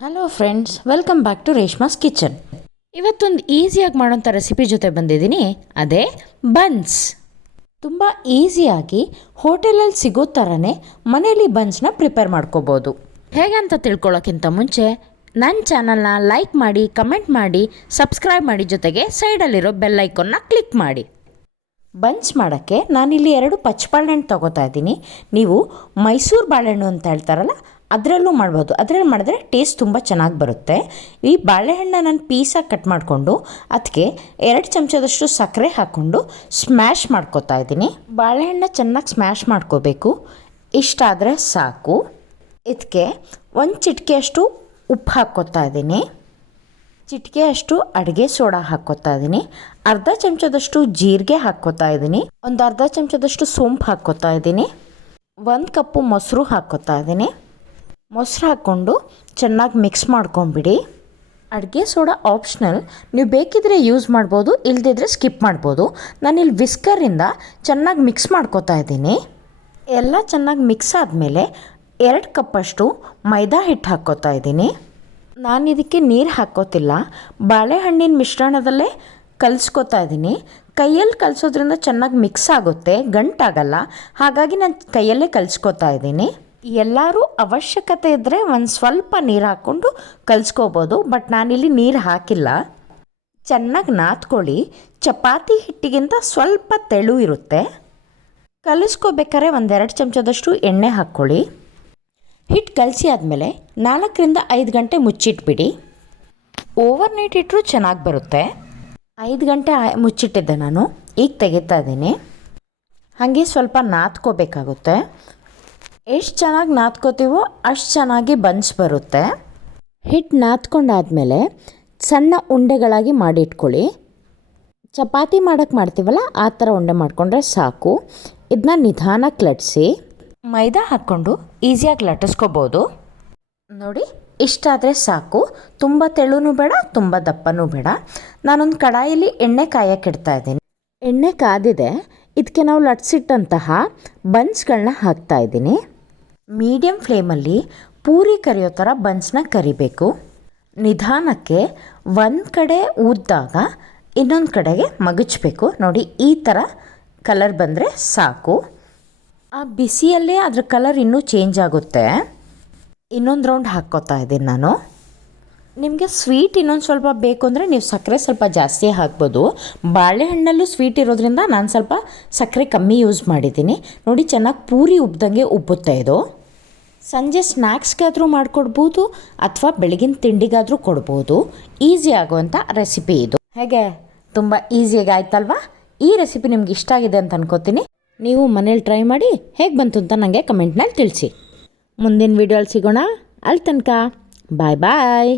Hello friends, welcome back to Reshma's kitchen. ಇವತ್ತೊಂದು ಈಸಿಯಾಗಿ ಮಾಡೋಂಥ ರೆಸಿಪಿ ಜೊತೆ ಬಂದಿದ್ದೀನಿ. ಅದೇ ಬನ್ಸ್. ತುಂಬ ಈಸಿಯಾಗಿ ಹೋಟೆಲಲ್ಲಿ ಸಿಗೋ ಥರನೇ ಮನೇಲಿ ಬನ್ಸ್ನ ಪ್ರಿಪೇರ್ ಮಾಡ್ಕೋಬೋದು. ಹೇಗಂತ ತಿಳ್ಕೊಳ್ಳೋಕ್ಕಿಂತ ಮುಂಚೆ ನನ್ನ ಚಾನಲ್ನ ಲೈಕ್ ಮಾಡಿ, ಕಮೆಂಟ್ ಮಾಡಿ, ಸಬ್ಸ್ಕ್ರೈಬ್ ಮಾಡಿ, ಜೊತೆಗೆ ಸೈಡಲ್ಲಿರೋ ಬೆಲ್ ಐಕಾನ್ನ ಕ್ಲಿಕ್ ಮಾಡಿ. ಬನ್ಸ್ ಮಾಡೋಕ್ಕೆ ನಾನಿಲ್ಲಿ 2 ಪಚ್ಚಬಾಳೆಹಣ್ಣು ತೊಗೋತಾ ಇದ್ದೀನಿ. ನೀವು ಮೈಸೂರು ಬಾಳೆಹಣ್ಣು ಅಂತ ಹೇಳ್ತಾರಲ್ಲ, ಅದರಲ್ಲೂ ಮಾಡ್ಬೋದು. ಅದರಲ್ಲಿ ಮಾಡಿದ್ರೆ ಟೇಸ್ಟ್ ತುಂಬ ಚೆನ್ನಾಗಿ ಬರುತ್ತೆ. ಈ ಬಾಳೆಹಣ್ಣು ನಾನು ಪೀಸಾಗಿ ಕಟ್ ಮಾಡಿಕೊಂಡು ಅದಕ್ಕೆ 2 ಚಮಚದಷ್ಟು ಸಕ್ಕರೆ ಹಾಕ್ಕೊಂಡು ಸ್ಮ್ಯಾಶ್ ಮಾಡ್ಕೊತಾ ಇದ್ದೀನಿ. ಬಾಳೆಹಣ್ಣು ಚೆನ್ನಾಗಿ ಸ್ಮ್ಯಾಶ್ ಮಾಡ್ಕೋಬೇಕು. ಇಷ್ಟಾದರೆ ಸಾಕು. ಇದಕ್ಕೆ 1 ಚಿಟಿಕೆಯಷ್ಟು ಉಪ್ಪು ಹಾಕ್ಕೊತಾ ಇದ್ದೀನಿ. ಚಿಟಿಕೆಯಷ್ಟು ಅಡುಗೆ ಸೋಡಾ ಹಾಕ್ಕೊತಾ ಇದ್ದೀನಿ. ಅರ್ಧ ಚಮಚದಷ್ಟು ಜೀರಿಗೆ ಹಾಕ್ಕೊತಾ ಇದ್ದೀನಿ. ಒಂದು ಅರ್ಧ ಚಮಚದಷ್ಟು ಸೋಂಪು ಹಾಕ್ಕೊತಾ ಇದ್ದೀನಿ. 1 ಕಪ್ಪು ಮೊಸರು ಹಾಕ್ಕೊತಾ ಇದ್ದೀನಿ. ಮೊಸರು ಹಾಕ್ಕೊಂಡು ಚೆನ್ನಾಗಿ ಮಿಕ್ಸ್ ಮಾಡ್ಕೊಂಬಿಡಿ. ಅಡುಗೆ ಸೋಡಾ ಆಪ್ಷನಲ್, ನೀವು ಬೇಕಿದ್ರೆ ಯೂಸ್ ಮಾಡ್ಬೋದು, ಇಲ್ಲದಿದ್ದರೆ ಸ್ಕಿಪ್ ಮಾಡ್ಬೋದು. ನಾನಿಲ್ಲಿ ವಿಸ್ಕರಿಂದ ಚೆನ್ನಾಗಿ ಮಿಕ್ಸ್ ಮಾಡ್ಕೊತಾ ಇದ್ದೀನಿ. ಎಲ್ಲ ಚೆನ್ನಾಗಿ ಮಿಕ್ಸ್ ಆದಮೇಲೆ 2 ಕಪ್ಪಷ್ಟು ಮೈದಾ ಹಿಟ್ಟು ಹಾಕ್ಕೊತಾ ಇದ್ದೀನಿ. ನಾನು ಇದಕ್ಕೆ ನೀರು ಹಾಕ್ಕೋತಿಲ್ಲ, ಬಾಳೆಹಣ್ಣಿನ ಮಿಶ್ರಣದಲ್ಲೇ ಕಲಿಸ್ಕೊತಾ ಇದ್ದೀನಿ. ಕೈಯಲ್ಲಿ ಕಲಿಸೋದ್ರಿಂದ ಚೆನ್ನಾಗಿ ಮಿಕ್ಸ್ ಆಗುತ್ತೆ, ಗಂಟಾಗಲ್ಲ. ಹಾಗಾಗಿ ನಾನು ಕೈಯಲ್ಲೇ ಕಲಿಸ್ಕೊತಾ ಇದ್ದೀನಿ. ಎಲ್ಲರೂ ಅವಶ್ಯಕತೆ ಇದ್ದರೆ ಒಂದು ಸ್ವಲ್ಪ ನೀರು ಹಾಕ್ಕೊಂಡು ಕಲಿಸ್ಕೋಬೋದು, ಬಟ್ ನಾನಿಲ್ಲಿ ನೀರು ಹಾಕಿಲ್ಲ. ಚೆನ್ನಾಗಿ ನಾದ್ಕೊಳ್ಳಿ. ಚಪಾತಿ ಹಿಟ್ಟಿಗಿಂತ ಸ್ವಲ್ಪ ತೆಳು ಇರುತ್ತೆ. ಕಲಿಸ್ಕೋಬೇಕಾದ್ರೆ 1-2 ಚಮಚದಷ್ಟು ಎಣ್ಣೆ ಹಾಕ್ಕೊಳ್ಳಿ. ಹಿಟ್ಟು ಕಲಸಿ ಆದಮೇಲೆ 4ರಿಂದ 5 ಗಂಟೆ ಮುಚ್ಚಿಟ್ಬಿಡಿ. ಓವರ್ ನೈಟ್ ಇಟ್ಟರೂ ಚೆನ್ನಾಗಿ ಬರುತ್ತೆ. 5 ಗಂಟೆ ಮುಚ್ಚಿಟ್ಟಿದ್ದೆ ನಾನು, ಈಗ ತೆಗಿತಾ ಇದ್ದೀನಿ. ಹಾಗೆ ಸ್ವಲ್ಪ ನಾದ್ಕೋಬೇಕಾಗುತ್ತೆ. ಎಷ್ಟು ಚೆನ್ನಾಗಿ ನಾದ್ಕೋತೀವೋ ಅಷ್ಟು ಚೆನ್ನಾಗಿ ಬನ್ಸ್ ಬರುತ್ತೆ. ಹಿಟ್ಟು ನಾದ್ಕೊಂಡಾದಮೇಲೆ ಸಣ್ಣ ಉಂಡೆಗಳಾಗಿ ಮಾಡಿಟ್ಕೊಳ್ಳಿ. ಚಪಾತಿ ಮಾಡೋಕ್ಕೆ ಮಾಡ್ತೀವಲ್ಲ, ಆ ಥರ ಉಂಡೆ ಮಾಡಿಕೊಂಡ್ರೆ ಸಾಕು. ಇದನ್ನ ನಿಧಾನಕ್ಕೆ ಲಟ್ಟಿಸಿ. ಮೈದಾ ಹಾಕ್ಕೊಂಡು ಈಸಿಯಾಗಿ ಲಟ್ಟಿಸ್ಕೋಬೋದು. ನೋಡಿ, ಇಷ್ಟಾದರೆ ಸಾಕು. ತುಂಬ ತೆಳುನೂ ಬೇಡ, ತುಂಬ ದಪ್ಪನೂ ಬೇಡ. ನಾನೊಂದು ಕಡಾಯಲ್ಲಿ ಎಣ್ಣೆ ಕಾಯಕ್ಕಿಡ್ತಾ ಇದ್ದೀನಿ. ಎಣ್ಣೆ ಕಾದಿದೆ. ಇದಕ್ಕೆ ನಾವು ಲಟ್ಸಿಟ್ಟಂತಹ ಬನ್ಸ್ಗಳನ್ನ ಹಾಕ್ತಾಯಿದ್ದೀನಿ. ಮೀಡಿಯಮ್ ಫ್ಲೇಮಲ್ಲಿ ಪೂರಿ ಕರಿಯೋ ಥರ ಬನ್ಸ್ನ ಕರಿಬೇಕು. ನಿಧಾನಕ್ಕೆ ಒಂದು ಕಡೆ ಊದ್ದಾಗ ಇನ್ನೊಂದು ಕಡೆಗೆ ಮಗಚಬೇಕು. ನೋಡಿ, ಈ ಥರ ಕಲರ್ ಬಂದರೆ ಸಾಕು. ಆ ಬಿಸಿಯಲ್ಲೇ ಅದ್ರ ಕಲರ್ ಇನ್ನೂ ಚೇಂಜ್ ಆಗುತ್ತೆ. ಇನ್ನೊಂದು ರೌಂಡ್ ಹಾಕ್ಕೋತಾ ಇದ್ದೀನಿ ನಾನು. ನಿಮಗೆ ಸ್ವೀಟ್ ಇನ್ನೊಂದು ಸ್ವಲ್ಪ ಬೇಕು ಅಂದರೆ ನೀವು ಸಕ್ಕರೆ ಸ್ವಲ್ಪ ಜಾಸ್ತಿ ಹಾಕ್ಬೋದು. ಬಾಳೆಹಣ್ಣಲ್ಲೂ ಸ್ವೀಟ್ ಇರೋದ್ರಿಂದ ನಾನು ಸ್ವಲ್ಪ ಸಕ್ಕರೆ ಕಮ್ಮಿ ಯೂಸ್ ಮಾಡಿದ್ದೀನಿ. ನೋಡಿ, ಚೆನ್ನಾಗಿ ಪೂರಿ ಉಬ್ದಂಗೆ ಉಬ್ಬುತ್ತೆ ಇದು. ಸಂಜೆ ಸ್ನ್ಯಾಕ್ಸ್ಗಾದರೂ ಮಾಡಿಕೊಡ್ಬೋದು ಅಥವಾ ಬೆಳಗಿನ ತಿಂಡಿಗಾದರೂ ಕೊಡ್ಬೋದು. ಈಸಿ ಆಗುವಂಥ ರೆಸಿಪಿ ಇದು. ಹೇಗೆ, ತುಂಬ ಈಸಿಯಾಗಿ ಆಯ್ತಲ್ವಾ? ಈ ರೆಸಿಪಿ ನಿಮ್ಗೆ ಇಷ್ಟ ಆಗಿದೆ ಅಂತ ಅನ್ಕೋತೀನಿ. ನೀವು ಮನೇಲಿ ಟ್ರೈ ಮಾಡಿ ಹೇಗೆ ಬಂತು ಅಂತ ನನಗೆ ಕಮೆಂಟ್ನಲ್ಲಿ ತಿಳಿಸಿ. ಮುಂದಿನ ವೀಡಿಯೋಲ್ಲಿ ಸಿಗೋಣ. ಅಲ್ಲಿ ತನಕ ಬಾಯ್ ಬಾಯ್.